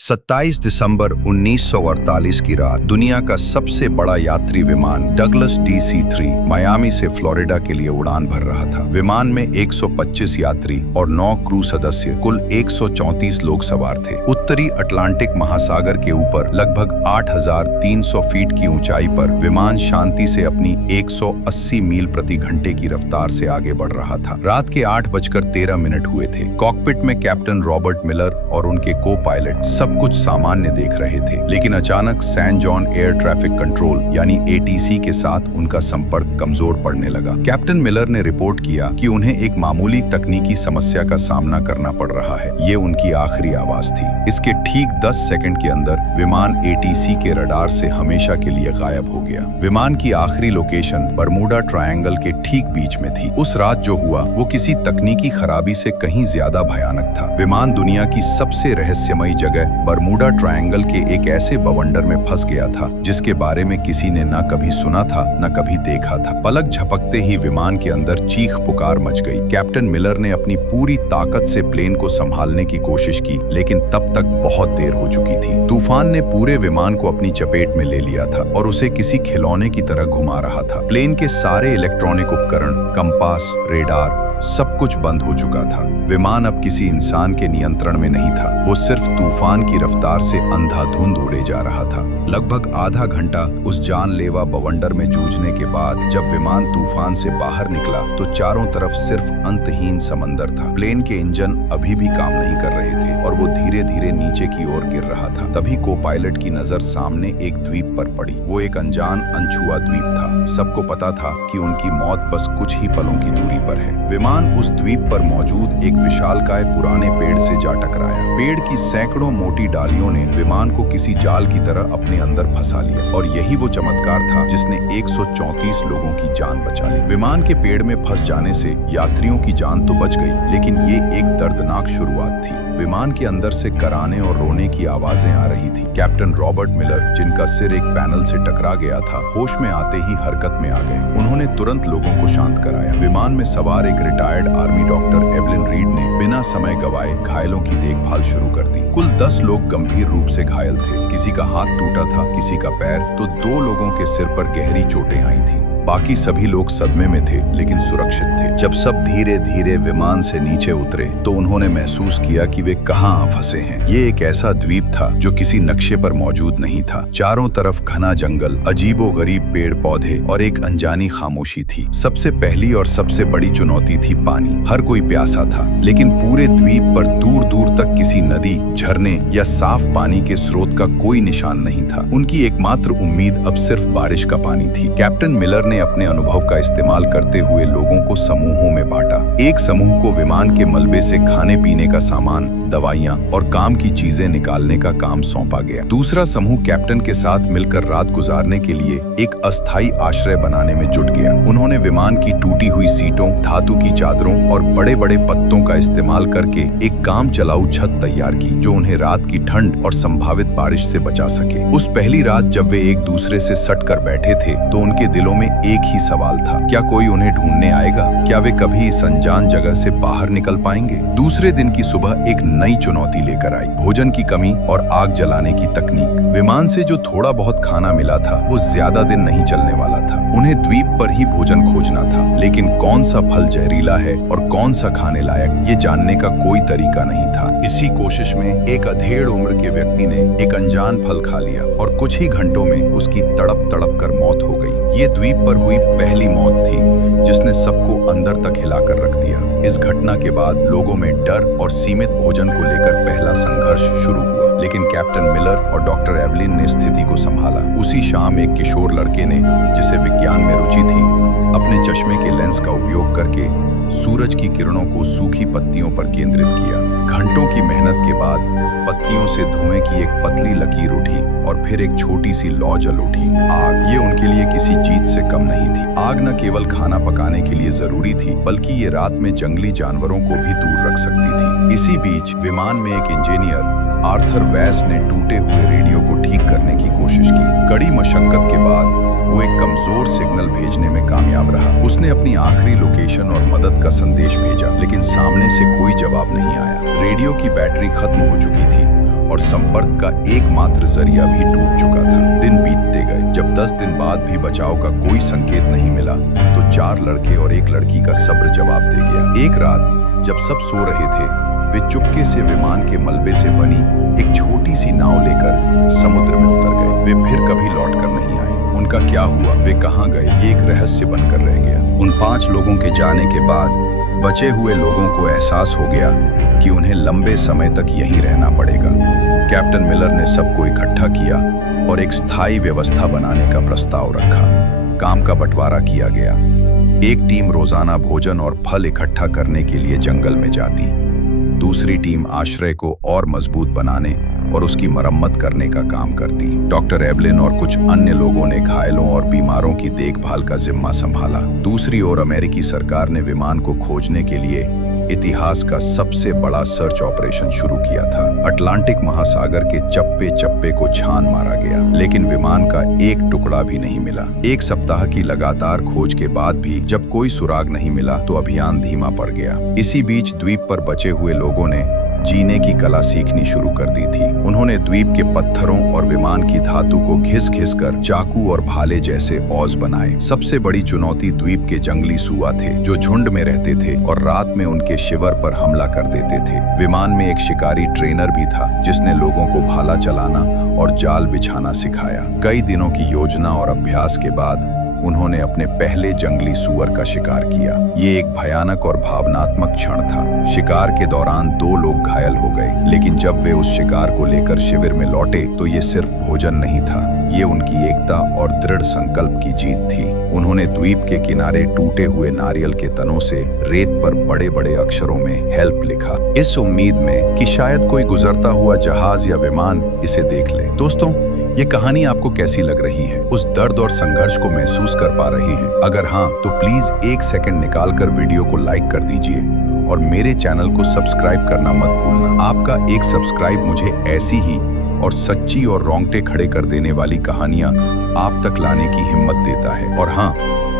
27 दिसंबर 1948 की रात दुनिया का सबसे बड़ा यात्री विमान डगलस DC-3 मियामी से फ्लोरिडा के लिए उड़ान भर रहा था। विमान में 125 यात्री और 9 क्रू सदस्य, कुल 134 लोग सवार थे। उत्तरी अटलांटिक महासागर के ऊपर लगभग 8,300 फीट की ऊंचाई पर विमान शांति से अपनी 180 मील प्रति घंटे की रफ्तार से आगे बढ़ रहा था। रात के 8:13 हुए थे। कॉकपिट में कैप्टन रॉबर्ट मिलर और उनके को पायलट सब कुछ सामान्य देख रहे थे, लेकिन अचानक San Juan air traffic control यानी ATC के साथ उनका संपर्क कमजोर पड़ने लगा। कैप्टन मिलर ने रिपोर्ट किया कि उन्हें एक मामूली तकनीकी समस्या का सामना करना पड़ रहा है। ये उनकी आखिरी आवाज थी। इसके ठीक 10 सेकंड के अंदर विमान ATC के रडार से हमेशा के लिए गायब हो गया। विमान की आखिरी लोकेशन बरमूडा ट्रायंगल के ठीक बीच में थी। उस रात जो हुआ वो किसी तकनीकी खराबी से कहीं ज्यादा भयानक था। विमान दुनिया की सबसे रहस्यमयी जगह बरमूडा ट्रायंगल के एक ऐसे बवंडर में फंस गया था जिसके बारे में किसी ने न कभी सुना था न कभी देखा था। पलक झपकते ही विमान के अंदर चीख पुकार मच गई। कैप्टन मिलर ने अपनी पूरी ताकत से प्लेन को संभालने की कोशिश की, लेकिन तब तक बहुत देर हो चुकी थी। तूफान ने पूरे विमान को अपनी चपेट में ले लिया था और उसे किसी खिलौने की तरह घुमा रहा था। प्लेन के सारे इलेक्ट्रॉनिक उपकरण, कंपास, रेडार, सब कुछ बंद हो चुका था। विमान अब किसी इंसान के नियंत्रण में नहीं था। वो सिर्फ तूफान की रफ्तार से अंधाधुंध उड़े जा रहा था। लगभग आधा घंटा उस जानलेवा बवंडर में जूझने के बाद जब विमान तूफान से बाहर निकला तो चारों तरफ सिर्फ अंतहीन समंदर था। प्लेन के इंजन अभी भी काम नहीं कर रहे थे और वो धीरे धीरे नीचे की ओर गिर रहा था। तभी को पायलट की नजर सामने एक द्वीप पर पड़ी। वो एक अनजान अनछुआ द्वीप था। सबको पता था कि उनकी मौत बस कुछ ही पलों की दूरी पर है। विमान उस द्वीप पर मौजूद एक विशालकाय पुराने पेड़ से जा टकराया। पेड़ की सैकड़ों मोटी डालियों ने विमान को किसी जाल की तरह अपने अंदर फंसा लिया और यही वो चमत्कार था जिसने 134 लोगों की जान बचा ली। विमान के पेड़ में फंस जाने से यात्रियों की जान तो बच गई, लेकिन ये एक दर्दनाक शुरुआत थी। विमान के अंदर से कराने और रोने की आवाजें आ रही थी। कैप्टन रॉबर्ट मिलर, जिनका सिर एक पैनल से टकरा गया था, होश में आते ही हरकत में आ गए। उन्होंने तुरंत लोगों को शांत कराया। विमान में सवार एक retired army doctor Evelyn read ने बिना समय गवाए घायलों की देखभाल शुरू कर दी। कुल 10 लोग गंभीर रूप से घायल थे। किसी का हाथ टूटा था, किसी का पैर, तो 2 लोगों के सिर पर गहरी चोटें आई थी। बाकी सभी लोग सदमे में थे, लेकिन सुरक्षित थे। जब सब धीरे धीरे विमान से नीचे उतरे तो उन्होंने महसूस किया कि वे कहाँ फंसे हैं। ये एक ऐसा द्वीप था जो किसी नक्शे पर मौजूद नहीं था। चारों तरफ घना जंगल, अजीबोगरीब पेड़ पौधे और एक अनजानी खामोशी थी। सबसे पहली और सबसे बड़ी चुनौती थी पानी। हर कोई प्यासा था, लेकिन पूरे द्वीप पर दूर दूर तक किसी नदी, झरने या साफ पानी के स्रोत का कोई निशान नहीं था। उनकी एकमात्र उम्मीद अब सिर्फ बारिश का पानी थी। कैप्टन मिलर ने अपने अनुभव का इस्तेमाल करते हुए लोगों को समूहों में बांटा। एक समूह को विमान के मलबे से खाने पीने का सामान, दवाइयां और काम की चीजें निकालने का काम सौंपा गया। दूसरा समूह कैप्टन के साथ मिलकर रात गुजारने के लिए एक अस्थायी आश्रय बनाने में जुट गया। उन्होंने विमान की टूटी हुई सीटों, धातु की चादरों और बड़े बड़े पत्तों का इस्तेमाल करके एक काम चलाऊ छत तैयार की जो उन्हें रात की ठंड और संभावित बारिश से बचा सके। उस पहली रात जब वे एक दूसरे से सट कर बैठे थे तो उनके दिलों में एक ही सवाल था, क्या कोई उन्हें ढूंढने आएगा? क्या वे कभी इस अनजान जगह से बाहर निकल पाएंगे? दूसरे दिन की सुबह एक नई चुनौती लेकर आई, भोजन की कमी और आग जलाने की तकनीक। विमान से जो थोड़ा बहुत खाना मिला था वो ज्यादा दिन नहीं चलने वाला था। उन्हें द्वीप पर ही भोजन खोजना था, लेकिन कौन सा फल जहरीला है और कौन सा खाने लायक, ये जानने का कोई तरीका नहीं था। इसी कोशिश में एक अधेड़ उम्र के व्यक्ति ने एक अनजान फल खा लिया और कुछ ही घंटों में उसकी तड़प तड़प कर मौत हो गई। ये द्वीप पर हुई पहली मौत थी जिसने सबको अंदर तक हिलाकर रख दिया। इस घटना के बाद लोगों में डर और सीमित भोजन को लेकर पहला संघर्ष शुरू हुआ, लेकिन कैप्टन मिलर और डॉक्टर एवलिन ने स्थिति को संभाला। उसी शाम एक किशोर लड़के ने, जिसे विज्ञान में रुचि थी, अपने चश्मे के लेंस का उपयोग करके सूरज की किरणों को सूखी पत्तियों पर केंद्रित किया। घंटों की मेहनत के बाद पत्तियों से धुएं की एक पतली लकीर उठी और फिर एक छोटी सी लौ जल उठी। आग, ये उनके लिए किसी जीत से कम नहीं थी। आग न केवल खाना पकाने के लिए जरूरी थी, बल्कि ये रात में जंगली जानवरों को भी दूर रख सकती थी। इसी बीच विमान में एक इंजीनियर आर्थर वेस ने टूटे हुए रेडियो को ठीक करने की कोशिश की। कड़ी मशक्कत के बाद वो एक कमजोर सिग्नल भेजने में कामयाब रहा। उसने अपनी आखिरी लोकेशन और मदद का संदेश भेजा, लेकिन सामने से कोई जवाब नहीं आया। रेडियो की बैटरी खत्म हो चुकी थी और संपर्क का एकमात्र जरिया भी टूट चुका था। दिन बीतते गए। जब 10 दिन बाद भी बचाव का कोई संकेत नहीं मिला तो 4 लड़के और 1 लड़की का सब्र जवाब दे गया। एक रात जब सब सो रहे थे, वे चुपके से विमान के मलबे से बनी एक छोटी सी नाव लेकर समुद्र में उतर गए। वे फिर कभी लौट कर नहीं आए। उनका क्या हुआ, वे कहाँ गए, ये एक रहस्य बनकर रह गया। उन 5 लोगों के जाने के बाद बचे हुए लोगों को एहसास हो गया कि उन्हें लंबे समय तक यहीं रहना पड़ेगा। कैप्टन मिलर ने सबको इकट्ठा किया और एक स्थायी व्यवस्था बनाने का प्रस्ताव रखा। काम का बंटवारा किया गया। एक टीम रोजाना भोजन और फल इकट्ठा करने के लिए जंगल में जाती। दूसरी टीम आश्रय को और मजबूत बनाने और उसकी मरम्मत करने का काम करती। डॉक्टर एवलिन और कुछ अन्य लोगों ने घायलों और बीमारों की देखभाल का जिम्मा संभाला। दूसरी ओर अमेरिकी सरकार ने विमान को खोजने के लिए इतिहास का सबसे बड़ा सर्च ऑपरेशन शुरू किया था। अटलांटिक महासागर के चप्पे चप्पे को छान मारा गया, लेकिन विमान का एक टुकड़ा भी नहीं मिला। 1 सप्ताह की लगातार खोज के बाद भी जब कोई सुराग नहीं मिला तो अभियान धीमा पड़ गया। इसी बीच द्वीप पर बचे हुए लोगों ने जीने की कला सीखनी शुरू कर दी थी। उन्होंने द्वीप के पत्थरों और विमान की धातु को घिस घिस कर चाकू और भाले जैसे औज बनाए। सबसे बड़ी चुनौती द्वीप के जंगली सुआ थे, जो झुंड में रहते थे और रात में उनके शिविर पर हमला कर देते थे। विमान में एक शिकारी ट्रेनर भी था, जिसने लोगों को भाला चलाना और जाल बिछाना सिखाया। कई दिनों की योजना और अभ्यास के बाद उन्होंने अपने पहले जंगली सूअर का शिकार किया। ये एक भयानक और भावनात्मक क्षण था। शिकार के दौरान 2 लोग घायल हो गए, लेकिन जब वे उस शिकार को लेकर शिविर में लौटे तो ये सिर्फ भोजन नहीं था, ये उनकी एकता और दृढ़ संकल्प की जीत थी। उन्होंने द्वीप के किनारे टूटे हुए नारियल के तनों से रेत पर बड़े-बड़े अक्षरों में हेल्प लिखा, इस उम्मीद में कि शायद कोई गुजरता हुआ जहाज या विमान इसे देख ले। दोस्तों, ये कहानी आपको कैसी लग रही है? उस दर्द और संघर्ष को महसूस कर पा रहे हैं? अगर हाँ, तो प्लीज 1 सेकंड निकालकर वीडियो को लाइक कर दीजिए और मेरे चैनल को सब्सक्राइब करना मत भूलना। आपका एक सब्सक्राइब मुझे ऐसी ही और सच्ची और रोंगटे खड़े कर देने वाली कहानियां आप तक लाने की हिम्मत देता है। और हाँ,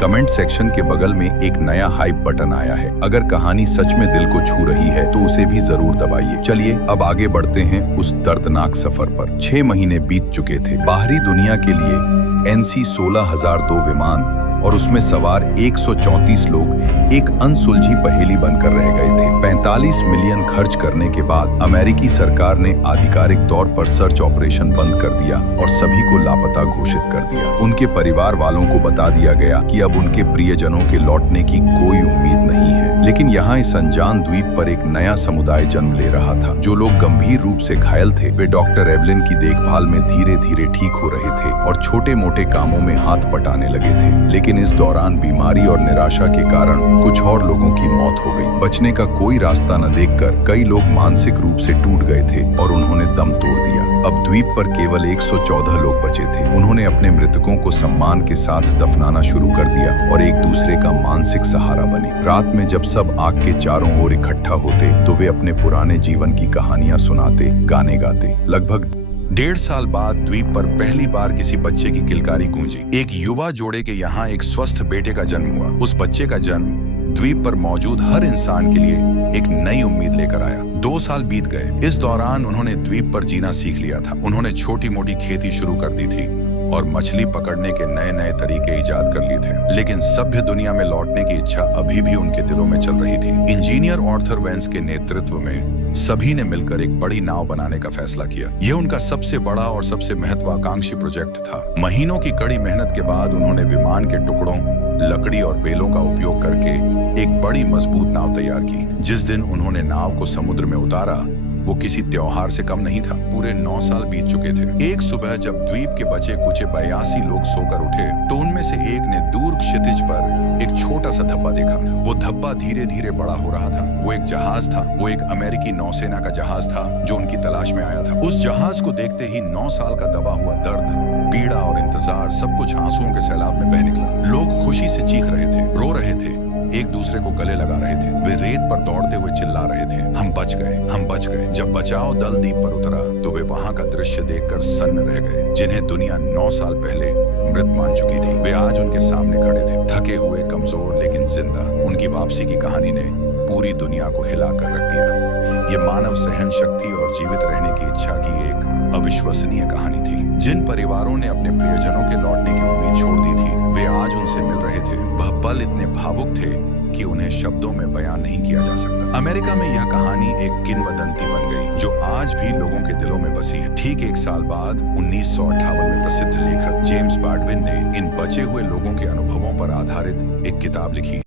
कमेंट सेक्शन के बगल में एक नया हाइप बटन आया है। अगर कहानी सच में दिल को छू रही है तो उसे भी जरूर दबाइए। चलिए अब आगे बढ़ते हैं उस दर्दनाक सफर पर। 6 महीने बीत चुके थे। बाहरी दुनिया के लिए NC 16002 विमान और उसमें सवार 134 लोग एक अनसुलझी पहेली बनकर रह गए थे। 45 मिलियन खर्च करने के बाद अमेरिकी सरकार ने आधिकारिक तौर पर सर्च ऑपरेशन बंद कर दिया और सभी को लापता घोषित कर दिया। उनके परिवार वालों को बता दिया गया कि अब उनके प्रियजनों के लौटने की कोई उम्मीद नहीं है। लेकिन यहाँ इस अनजान द्वीप पर एक नया समुदाय जन्म ले रहा था। जो लोग गंभीर रूप से घायल थे, वे डॉक्टर एवलिन की देखभाल में धीरे धीरे ठीक हो रहे थे और छोटे मोटे कामों में हाथ बटाने लगे थे। लेकिन इस दौरान बीमारी और निराशा के कारण कुछ और लोगों की मौत हो गई। बचने का कोई रास्ता न देखकर कई लोग मानसिक रूप से टूट गए थे और उन्होंने दम तोड़ दिया। अब द्वीप पर केवल 114 लोग बचे थे। उन्होंने अपने मृतकों को सम्मान के साथ दफनाना शुरू कर दिया और एक दूसरे का मानसिक सहारा बने। रात में जब सब आग के चारों ओर इकट्ठा होते तो वे अपने पुराने जीवन की कहानियां सुनाते, गाने गाते। लगभग 1.5 साल बाद द्वीप पर पहली बार किसी बच्चे की किलकारी गूंजी। एक युवा जोड़े के यहाँ एक स्वस्थ बेटे का जन्म हुआ। उस बच्चे का जन्म द्वीप पर मौजूद हर इंसान के लिए एक नई उम्मीद लेकर आया। 2 साल बीत गए। इस दौरान उन्होंने द्वीप पर जीना सीख लिया था। उन्होंने छोटी मोटी खेती शुरू कर दी थी और मछली पकड़ने के नए नए तरीके इजाद कर लिए थे। लेकिन सभ्य दुनिया में लौटने की इच्छा अभी भी उनके दिलों में चल रही थी। इंजीनियर आर्थर वेंस के नेतृत्व में सभी ने मिलकर एक बड़ी नाव बनाने का फैसला किया। यह उनका सबसे बड़ा और सबसे महत्वाकांक्षी प्रोजेक्ट था। महीनों की कड़ी मेहनत के बाद उन्होंने विमान के टुकड़ों, लकड़ी और बेलों का उपयोग करके एक बड़ी मजबूत नाव तैयार की। जिस दिन उन्होंने नाव को समुद्र में उतारा, वो किसी त्योहार से कम नहीं था। पूरे 9 साल बीत चुके थे। एक सुबह जब द्वीप के बचे कुचे 82 लोग सोकर उठे तो उनमें से एक ने दूर क्षितिज पर एक छोटा सा धब्बा देखा। वो धब्बा धीरे धीरे बड़ा हो रहा था। वो एक जहाज था। वो एक अमेरिकी नौसेना का जहाज था जो उनकी तलाश में आया था। उस जहाज को देखते ही 9 साल का दबा हुआ दर्द, पीड़ा और इंतजार सब कुछ आंसुओं के सैलाब में बह निकला। लोग खुशी से चीख रहे थे, रो रहे थे, एक दूसरे को गले लगा रहे थे। वे रेत पर दौड़ते हुए चिल्ला रहे थे, हम बच गए, हम बच गए। जब बचाव दल द्वीप पर उतरा तो वे वहां का दृश्य देखकर सन्न रह गए। जिन्हें दुनिया 9 साल पहले मृत मान चुकी थी, वे आज उनके सामने खड़े थे, थके हुए, कमजोर लेकिन जिंदा। उनकी वापसी की कहानी ने पूरी दुनिया को हिला कर रख दिया। ये मानव सहन शक्ति और जीवित रहने की इच्छा की एक अविश्वसनीय कहानी थी। जिन परिवारों ने अपने प्रियजनों के लौटने की उम्मीद छोड़ दी थी, वे आज उनसे मिल रहे थे। वह पल इतने भावुक थे कि उन्हें शब्दों में बयान नहीं किया जा सकता। अमेरिका में यह कहानी एक किंवदंती बन गई, जो आज भी लोगों के दिलों में बसी है। ठीक एक साल बाद 1958 में प्रसिद्ध लेखक जेम्स बाल्डविन ने इन बचे हुए लोगों के अनुभवों पर आधारित एक किताब लिखी।